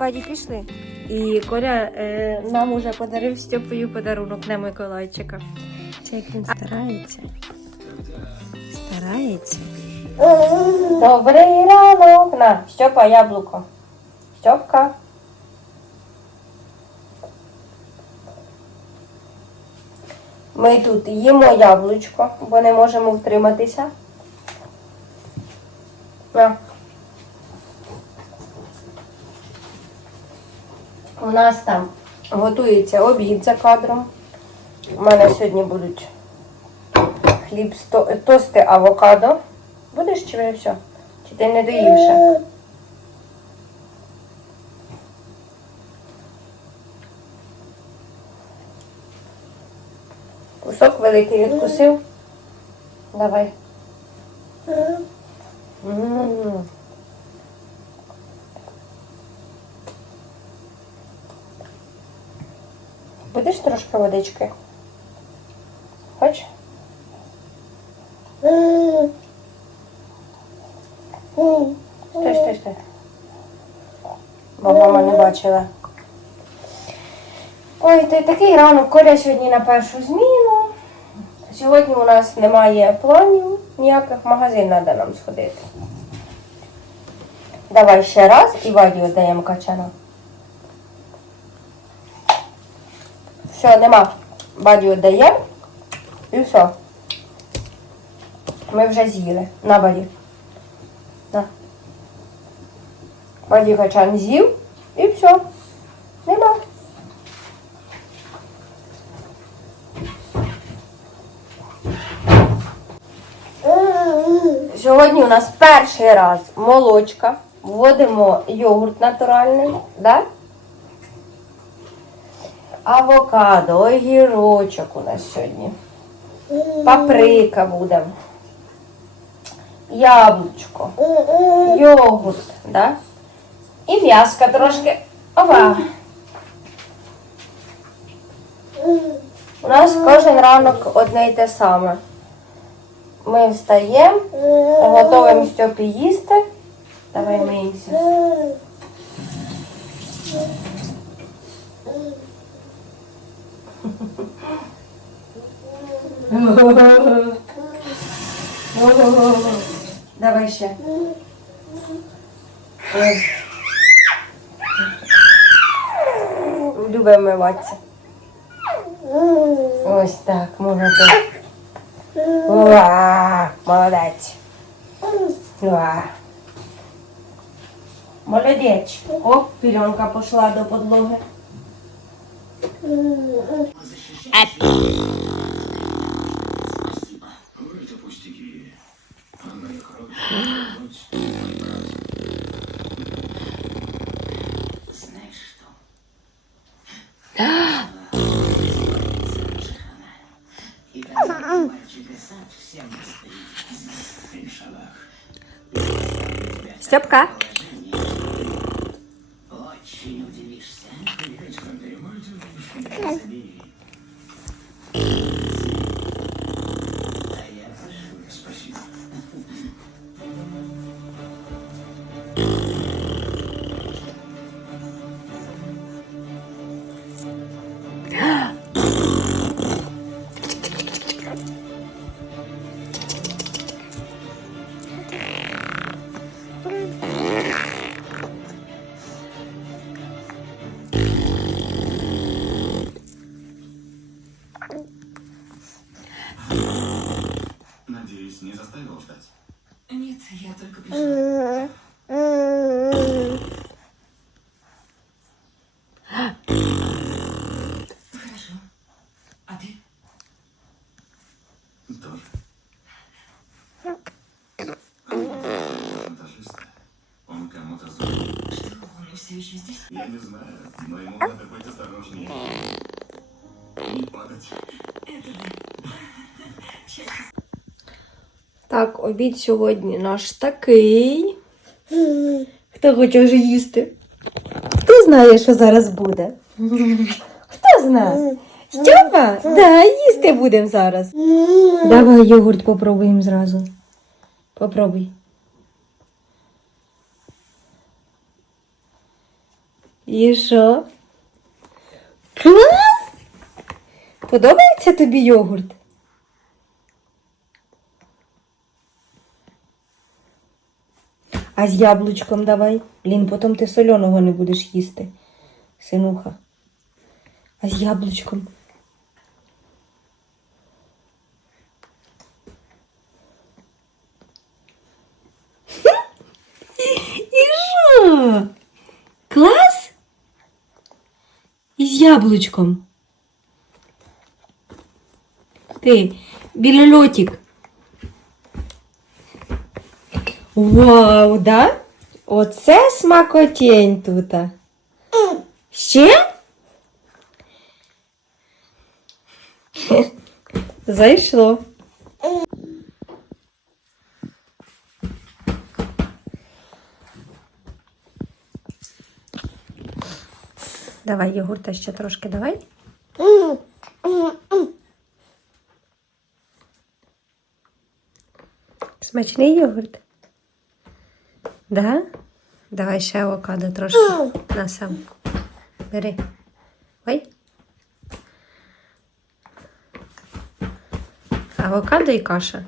Баді пішли. І Коля е, нам уже подарив Степою подарунок на Миколайчика. Це як він старається. Старається. Добрий ранок. На, Степа, яблуко. Степка. Ми тут їмо яблучко, бо не можемо втриматися. На. У нас там готується обід за кадром. У мене сьогодні будуть хліб, тости, авокадо. Будеш чи все? Чи ти не доїв Кусок великий відкусив. Давай. Будеш трошки водички? Хоч? Стой, стой, стой. Бо мама не бачила. Ой, то й такий ранок. Коля сьогодні на першу зміну. Сьогодні у нас немає планів, ніяких магазин треба нам сходити. Давай ще раз і Ваді віддаємо качана. Все, нема. Баді віддаємо. І все. Ми вже з'їли. На баді. На. Баді качан з'їв і все. Нема. Сьогодні у нас перший раз молочка. Вводимо йогурт натуральний, да? Авокадо, огірочок у нас сьогодні. Паприка буде. Яблучко, йогурт, да? І м'яска трошки. Ова. У нас кожен ранок одне й те саме. Ми встаємо, готуємо Стьопі їсти. Давай миємося. Давай ще. Ой. Любимо миватися. Ось так, молодець. Уа, молодець. Уа. Молодець. Оп, пільонка пішла до підлоги. Надеюсь, не заставила ждать. Нет, я только пришла. Так, обід сьогодні наш такий. Хто хоче вже їсти? Хто знає, що зараз буде? Хто знає? Стьопа? Да, їсти будемо зараз. Давай йогурт попробуємо зразу. Попробуй. І що? Клас! Подобається тобі йогурт? А з яблучком давай. Лін, потім ти соляного не будеш їсти, синуха. А з яблучком. І що? Клас? І з яблучком. Ти, білольотик. Вау, да? Оце смакотень тут. Ще? Зайшло. Давай, йогурта ще трошки давай. Смачний йогурт? Да? Давай ще авокадо трошки на сам. Бери. Ой. Авокадо і каша.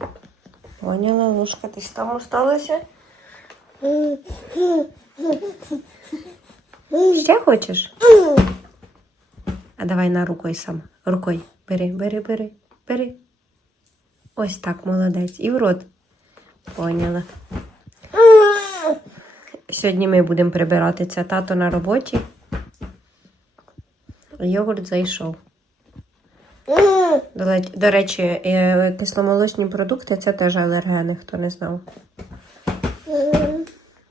Поняла, ложка десь там осталася. Ще хочеш? А давай на рукою сам. Рукою. Бери, бери, бери, бери. Ось так, молодець. І в рот. Поняла. Сьогодні ми будемо прибирати це тато на роботі. Йогурт зайшов. До, речі, е, кисломолочні продукти це теж алергени, хто не знав.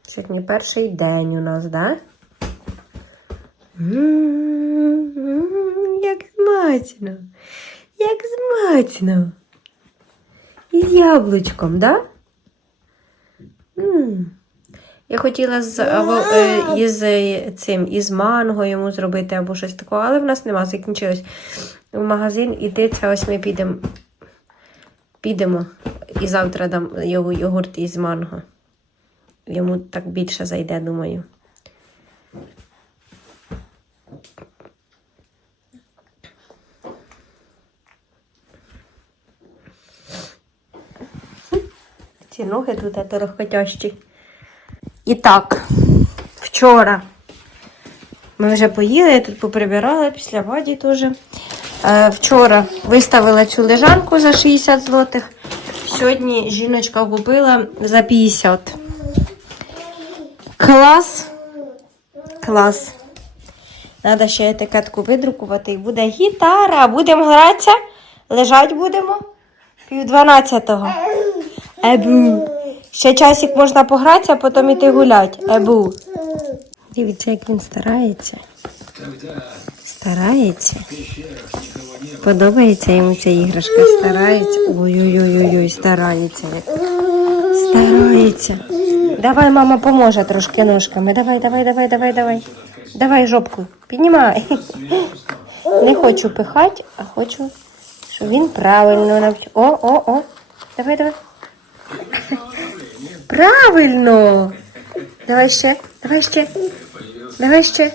Сьогодні перший день у нас, так? Як смачно! Як смачно! Із яблучком, да? Я хотіла з, або, е, із е, цим, із манго йому зробити або щось такого, але в нас нема, закінчилось в магазин. Це ось ми підемо. Підемо і завтра дам його йогурт із манго. Йому так більше зайде, думаю. Ці ноги тут торохкотящі. І так, вчора ми вже поїли, я тут поприбирала після ваді теж. Е, вчора виставила цю лежанку за 60 злотих. Сьогодні жіночка купила за 50. Клас. Клас. Треба ще етикетку видрукувати і буде гітара. Будемо гратися. Лежать будемо. Пів дванадцятого. Ебу. Ще часик можна погратися, а потім іти гулять. Ебу. Дивіться, як він старається. Старається. Подобається йому ця іграшка. Старається. Ой-ой-ой, старається. Старається. Давай, мама поможе трошки ножками. Давай, давай, давай, давай, давай. Давай жопку. Піднімай. Не хочу пихати, а хочу, щоб він правильно навчив. О, о, о. Давай, давай. Правильно. Давай ще, давай ще. Давай ще.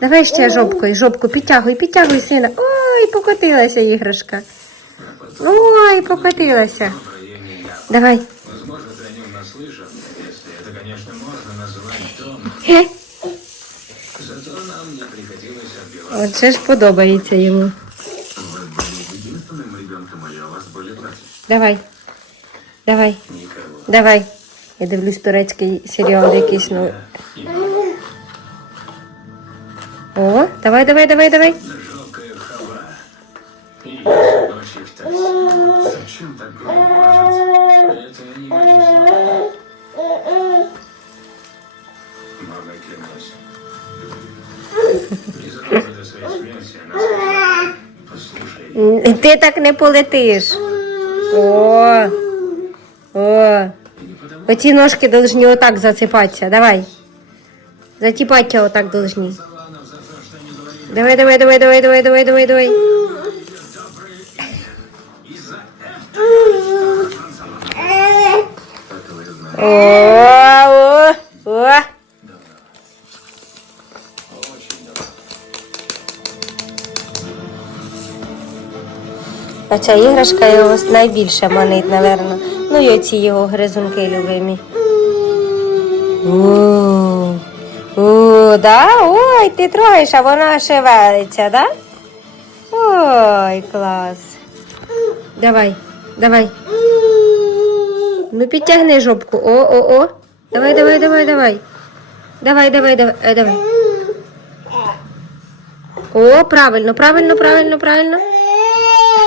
Давай ще жопкою, жопку підтягуй, підтягуй, сина. Ой, покотилася іграшка. Ой, покотилася. Давай. Возможно, ты о нем наслышан, если это, конечно, можно назвать домом. Хе. Зато нам не приходилось отбиваться. Оце ж подобається йому. Вы были единственным ребенком, или у вас были братья? Давай. Давай. Давай. Я дивлюсь турецький серіал якийсь. Ну. О, давай, давай, давай, давай. Зачем так сказала, послушай, Ти так не полетиш. О. О. Оці ножки повинні отак засипатися. Давай. Затіпати його так должні. Давай, давай, давай, давай, давай, давай, давай, давай. О, о, о. А ця іграшка його найбільше манить, напевно. Ну оці його гризунки любимі. О, о, да? Ой, ти трогаєш, а вона шевелиться, да? Ой, клас. Давай, давай. Ну підтягни жопку. О, о, о. Давай, давай, давай, давай. Давай, давай, давай, е, давай. О, правильно, правильно, правильно, правильно.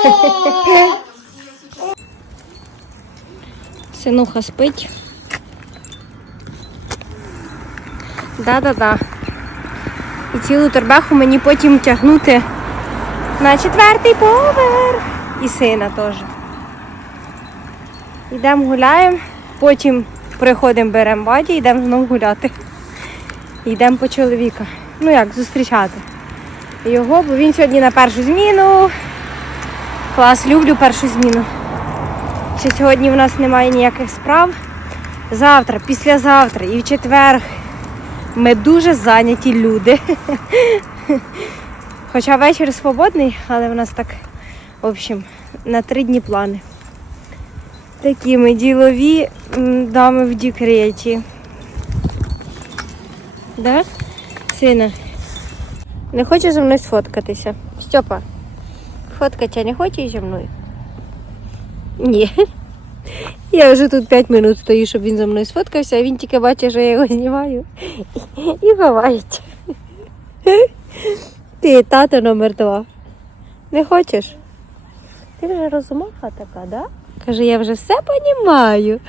Синуха спить. Да-да-да. І цілу торбаху мені потім тягнути на четвертий поверх. І сина теж. Йдемо гуляємо, потім приходимо, беремо баді, йдемо знову гуляти. Йдемо по чоловіка. Ну як, зустрічати його, бо він сьогодні на першу зміну. Клас, люблю першу зміну. Ще сьогодні в нас немає ніяких справ. Завтра, післязавтра і в четвер ми дуже зайняті люди. Хоча вечір свободний, але в нас так, в общем, на три дні плани. Такі ми ділові дами в декреті. Да? Сина? Не хочеш зі мною сфоткатися? Стьопа, фоткатися не хочеш зі мною? Ні. Я вже тут 5 минут стою, щоб він зі мною сфоткався, а він тільки бачить, що я його знімаю і ховається. Ти тато номер два. Не хочеш? Ти вже розумаха така, да? Каже, я вже все понімаю.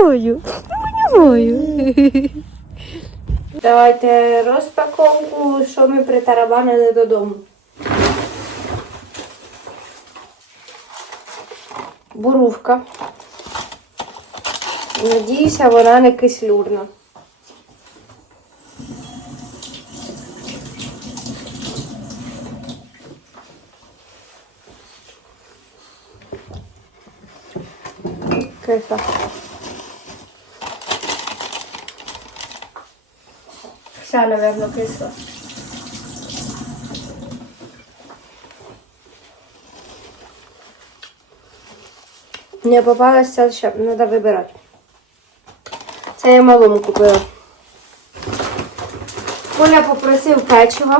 Понімаю. Понімаю. Давайте розпаковку, що ми притарабанили додому. Бурувка. Надіюся, вона не кислюрна. Киса. Вся, наверное, кисла. Не попалася, ще треба вибирати. Це я малому купила. Коля попросив печиво.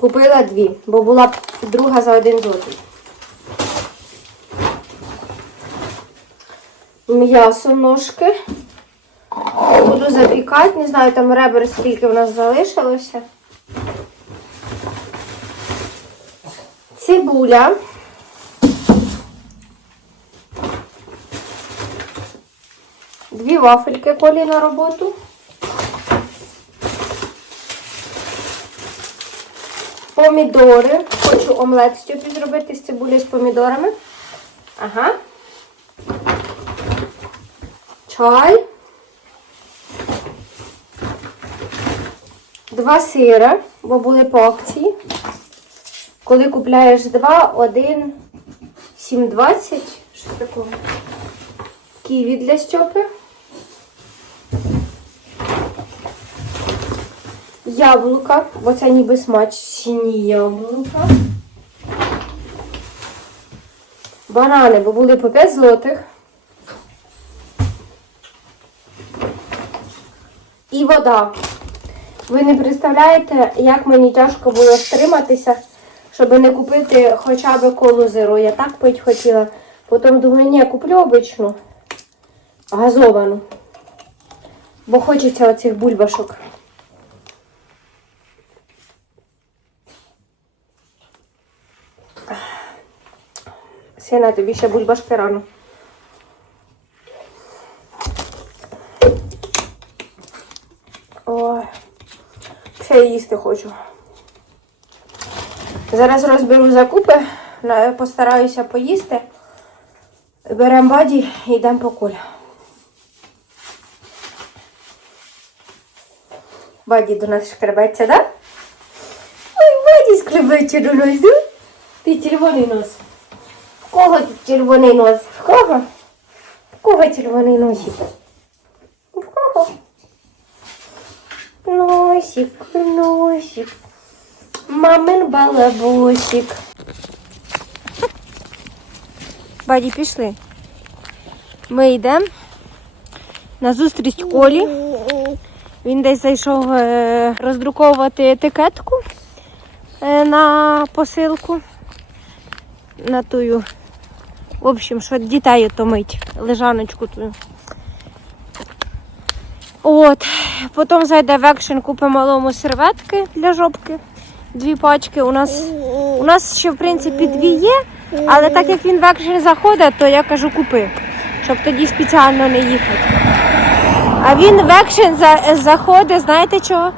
Купила дві, бо була друга за один злотий. М'ясо ножки. Буду запікати, не знаю, там ребер скільки в нас залишилося. Цибуля. Дві вафельки колі на роботу. Помідори. Хочу омлет Стюпі зробити з цибулею з помідорами. Ага. Чай. Два сира, бо були по акції. Коли купляєш два, один 7,20. Що таке? Ківі для Стьопи. Яблука, бо це ніби смачні яблука. Банани, бо були по 5 злотих. І вода. Ви не представляєте, як мені тяжко було стриматися, щоб не купити хоча б колу зеро. Я так пить хотіла. Потім думаю, ні, куплю обичну газовану. Бо хочеться оцих бульбашок. Сина, тобі ще бульбашки рано. Ой, ще їсти хочу. Зараз розберу закупи, постараюся поїсти. Беремо баді і йдемо по куль. Баді до нас шкребеться, да? Ой, Баді скребеться до нас, да? Ти червоний нос. В кого тут червоний нос? В кого? В кого червоний носик? В кого? Носик, носик. Мамин балабосик. Баді, пішли. Ми йдемо на зустріч Колі. Він десь зайшов е, роздруковувати етикетку е, на посилку. На тую. В общем, що дітей ото мить, лежаночку тую. От. Потім зайде в екшен, купимо малому серветки для жопки. Дві пачки. У нас, у нас ще, в принципі, дві є, але так як він в екшен заходить, то я кажу купи, щоб тоді спеціально не їхати. А він в екшен за, заходить, знаєте чого?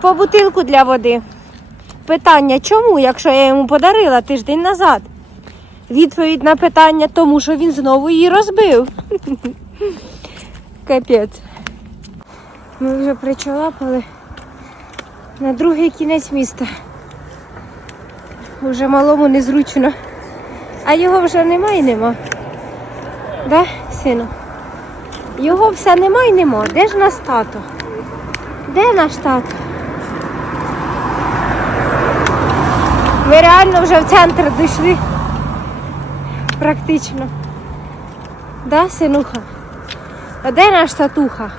По бутилку для води. Питання, чому, якщо я йому подарила тиждень назад? Відповідь на питання, тому що він знову її розбив. Капець. Ми вже причалапали на другий кінець міста. Уже малому незручно. А його вже нема і нема. Да, сину? Його все нема і нема. Де ж наш тато? Де наш тато? Ми реально вже в центр дійшли. Практично. Да, синуха? А де наш татуха?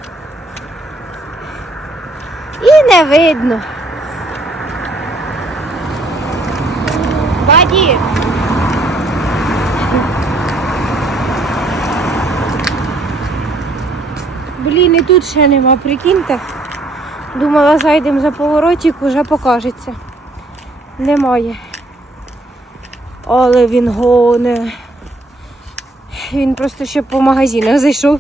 І не видно. Баді. Блін, і тут ще нема, прикиньте. Думала, зайдемо за поворотик, уже покажеться. Немає. Але він гоне. Він просто ще по магазинах зайшов.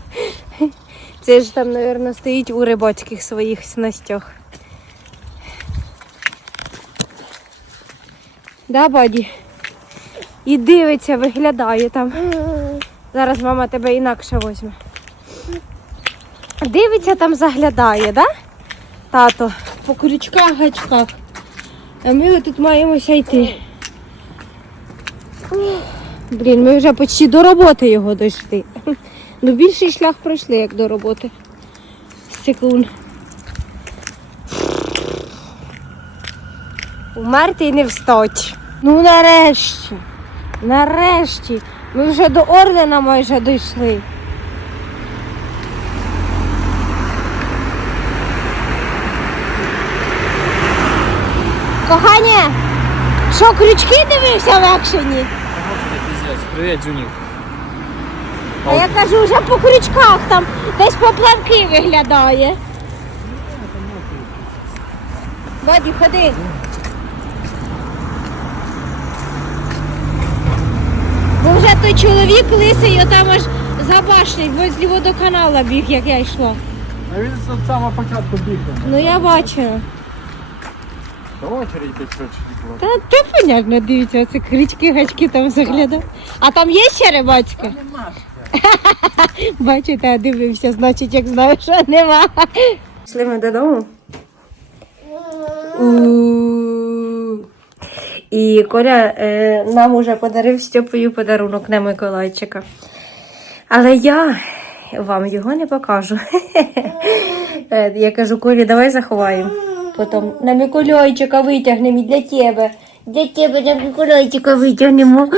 Це ж там, мабуть, стоїть у рибацьких своїх снастях. Да, баді? І дивиться, виглядає там. Зараз мама тебе інакше возьме. Дивиться там, заглядає, да? Тато, по крючках, гачках. А ми тут маємося йти. Блін, ми вже почти до роботи його дійшли. Ну, більший шлях пройшли, як до роботи. Секунд. Умерти і не встать. Ну нарешті. Нарешті. Ми вже до Ордена майже дійшли. Кохання, що крючки дивився в екшені? Привет, Джунік. А я кажу, вже по крючках там десь поплавки виглядає. Ваді, ходи. Бо вже той чоловік лисий отам аж за башнею возле водоканала біг, як я йшла. А він з самого початку бігав. Ну я бачила. Очередь було. Та ти понятно, дивіться, оце крючки, гачки там заглядав. А там є ще рибацька? Нема. Бачите, дивився, значить, як знаю, що нема. Пішли ми додому. І Коля е, нам уже подарив Стьопою подарунок на Миколайчика. Але я вам його не покажу. Е, я кажу, Колі, давай заховаємо. Потім на Миколайчика витягнемо і для тебе. Для тебе на Миколайчика витягнемо.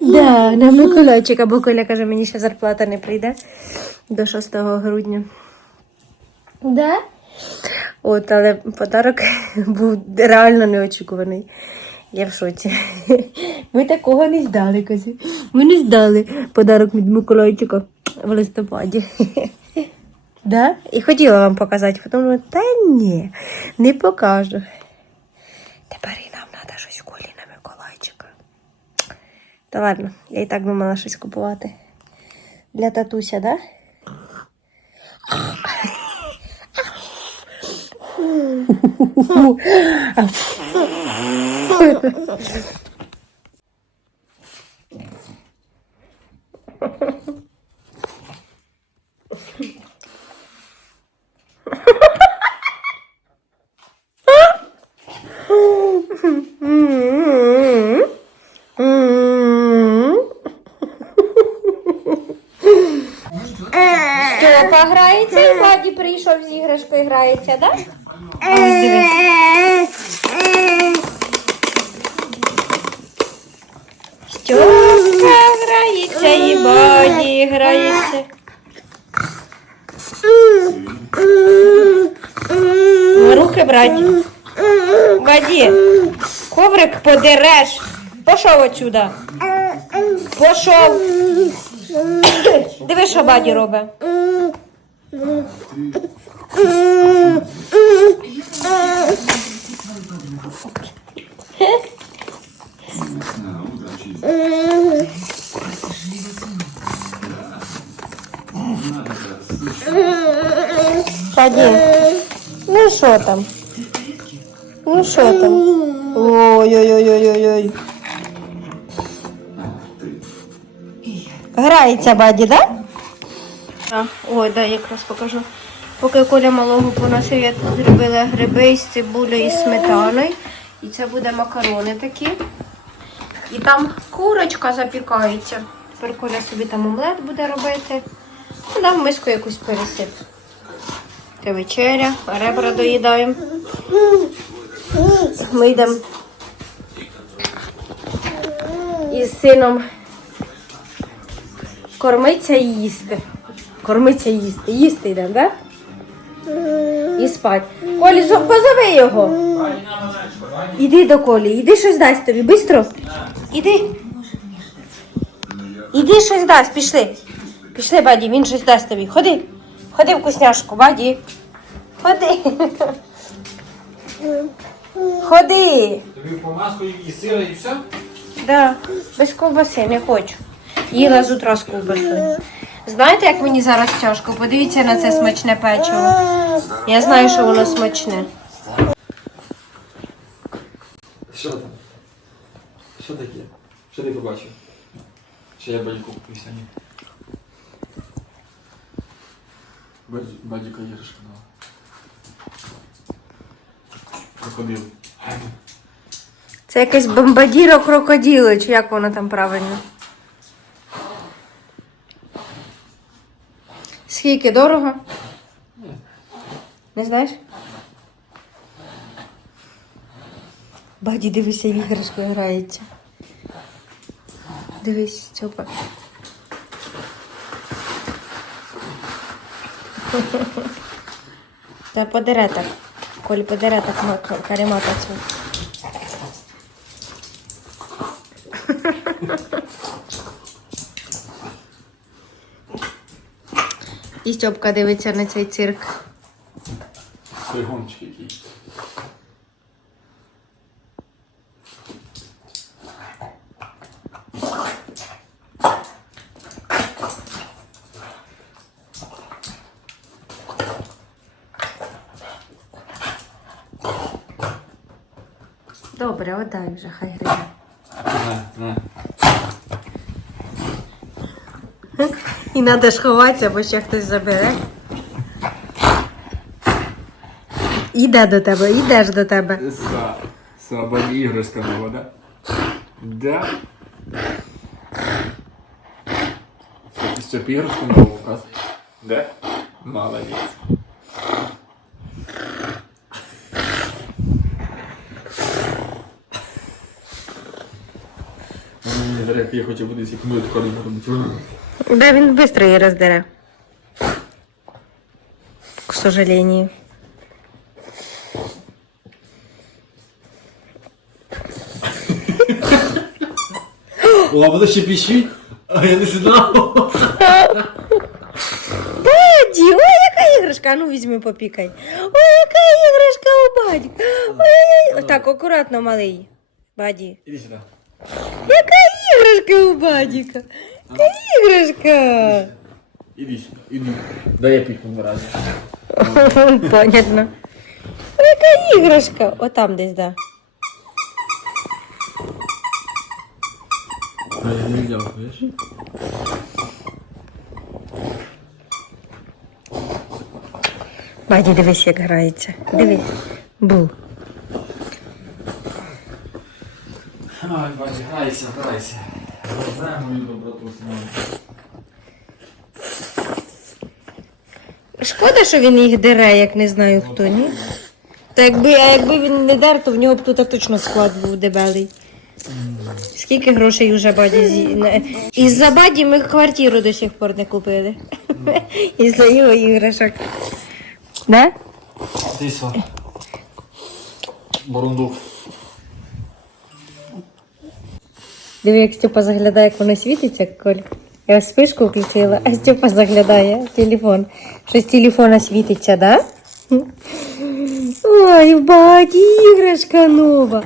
да, на Миколайчика, бо Коля каже, мені ще зарплата не прийде до 6 грудня. Да? От, але подарок був реально неочікуваний. Я в шоці. Ми такого не ждали, казі. Ми не ждали подарок від Миколайчика в листопаді. Да? І хотіла вам показати, потім та ні, не покажу. Тепер і нам треба щось колі на Миколайчика. Та ладно, я і так думала щось купувати. Для татуся, да? Степа грається, і Владі прийшов з іграшкою грається, так? Да? Ось грається і Владі грається. Руки брать. Ваді, коврик подереш. Пішов отсюда. Пішов. Диви, що баді робить. Баді, ну що там? Ну що там? Ой-ой-ой-ой-ой. Грається баді, так? Да? Ой, да, якраз покажу. Поки Коля малого поносив, я тут зробила гриби з цибулею і сметаною. І це буде макарони такі. І там курочка запікається. Тепер Коля собі там омлет буде робити. Ну, дам миску якусь пересип. Це вечеря, ребра доїдаємо. Ми йдемо із сином кормиться і їсти. Кормиться і їсти. Їсти йдемо, так? І спать. Колі, позови його. Іди до Колі, іди щось дасть тобі. Бистро. Іди. Іди щось дасть, пішли. Пішли, баді, він щось дасть тобі. Ходи. Ходи вкусняшку, баді. Ходи. Ходи. Тобі по маску і сира і все? Да, без ковбаси не хочу. Їла з утра з ковбасою. Знаєте, як мені зараз тяжко? Подивіться на це смачне печиво. Я знаю, що воно смачне. Що там? Що таке? Що ти побачив? Що я батьку купив сьогодні? Бадіка їжешка дала. Крокодил. Це якесь бомбадіро крокоділо, чи як воно там правильно? Скільки дорого? Не знаєш? Баді, дивися, в іграшку грається. Дивись, Степа. Та подере так. Коль подере так ма- каремата цю. І Стьопка дивиться на цей цирк. Пригончик який. Добре, отдай вже, хай гриє. На, на. І треба ж ховатися, бо ще хтось забере. Іде до тебе, йдеш до тебе. Са. Свободі іграшка нова, да? Да. Що, ще іграшку нову показуєш? Да? Молодець. Я хочу буде сікнути, коли буду робити. Да, він швидко її роздере. К сожалению. О, воно ще піщить, а я не знав. Баді, ой, яка іграшка, а ну візьми попікай. Ой, яка іграшка у баді. Ой, так, акуратно, малий. Баді. Іди сюди. Яка іграшка у бадіка? Та игрушка. Иди сюда, иди. Да я піхну вразу. Понятно. Яка іграшка? Отам десь, да. А я не взяв, видиш? Баді, дивись, як грається. Дивись. Бу. Ай, баді, грайся, грайся. Доброту. Шкода, що він їх дере, як не знаю хто, ні? Та якби, а якби він не дер, то в нього б тут точно склад був дебелий. Скільки грошей вже баді зі... Із-за баді ми квартиру до сих пор не купили. Із-за його іграшок. Да? Ти що? Диви, як Степа заглядає, як воно світиться, Коль. Я спишку включила, а Степа заглядає телефон. Що з телефона світиться, да? Ой, в баді іграшка нова.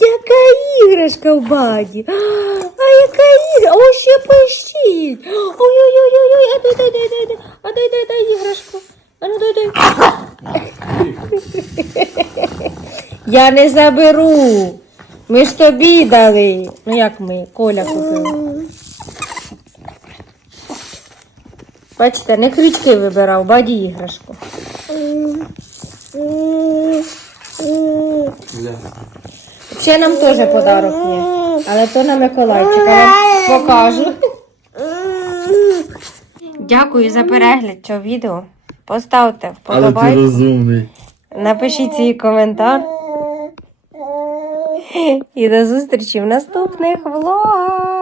Яка іграшка в баді? А яка іграшка? О, ще пищить. Ой-ой-ой-ой, а дай, дай, дай, дай, дай. А дай, дай, дай іграшку. А ну дай, дай. Я не заберу. Ми ж тобі дали. Ну як ми? Коля купив. Бачите, не крючки вибирав, баді іграшку. Ще нам теж подарок є. Але то на Миколайчика покажу. Дякую за перегляд цього відео. Поставте вподобайку. Напишіть свій коментар. І до зустрічі в наступних влогах.